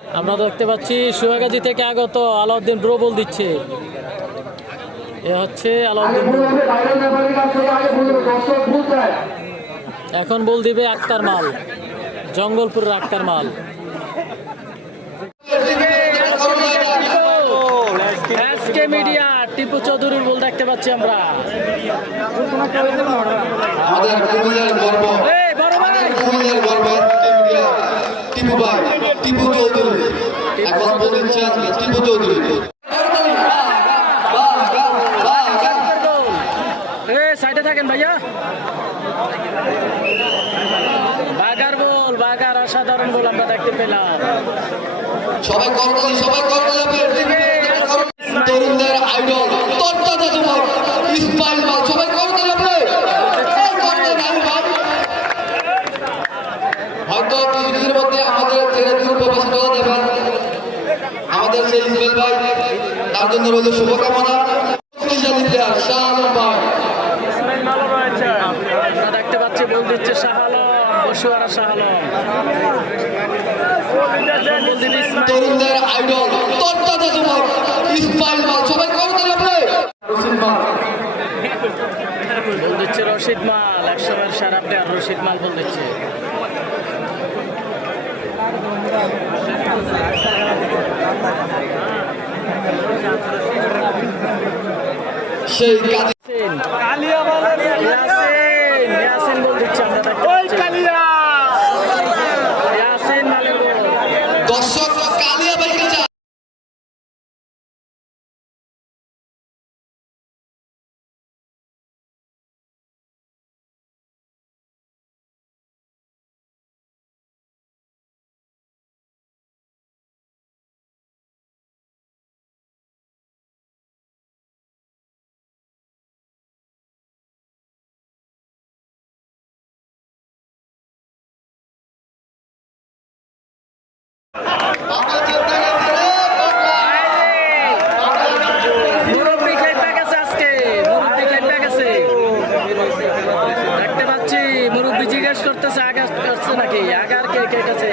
আমরা দেখতে পাচ্ছি সুয়াগাজী থেকে আগত আলাউদ্দিন ব্রো বল দিচ্ছে। এ হচ্ছে আলাউদ্দিন ব্রো। এখন বল দিবে আক্তার মাল, জঙ্গলপুরের আক্তার মাল। এসকে মিডিয়া টিপু চৌধুরীর বল দেখতে পাচ্ছি আমরা। টিপু চৌধুরী এখন বলছেন টিপু চৌধুরী সাইডে থাকেন ভাইয়া। বাগার বল, বাগার অসাধারণ বল আমরা দেখতে পেলাম। সবাই করতালি, সবাই করতালি। তরুণদের আইডল তরতাজা যুবক ইসমাইল ভাই, সবাই করতালি। হয়তো কিছুদিনের মধ্যে আমাদের ছেলে দূর প্রবাসী চলে যাবেন। আমাদের সেই ইসমাইল ভাই, তার জন্য রইল শুভকামনা। শাহ আলম ভাই আমরা দেখতে পাচ্ছি বল দিচ্ছে শাহ আলম, বসুয়ারা শাহ আলম। তরুণদের আইডল তরতাজা যুবক ইসমাইল ভাই, সবাই করতালি। বল দিচ্ছে রশিদ মাল, একসময়ের সারা প্লেয়ার রশিদ মাল বল দিচ্ছে। সেই ইয়াসিন বল দিচ্ছে আমরা দেখতে পাচ্ছি। ইয়াসিন মালের বল। দর্শক কালিয়া ভাইকে চায়। মুরব্বী জিজ্ঞেস করতেছে আগে আসছে নাকি, আগে আর কে কে গেছে।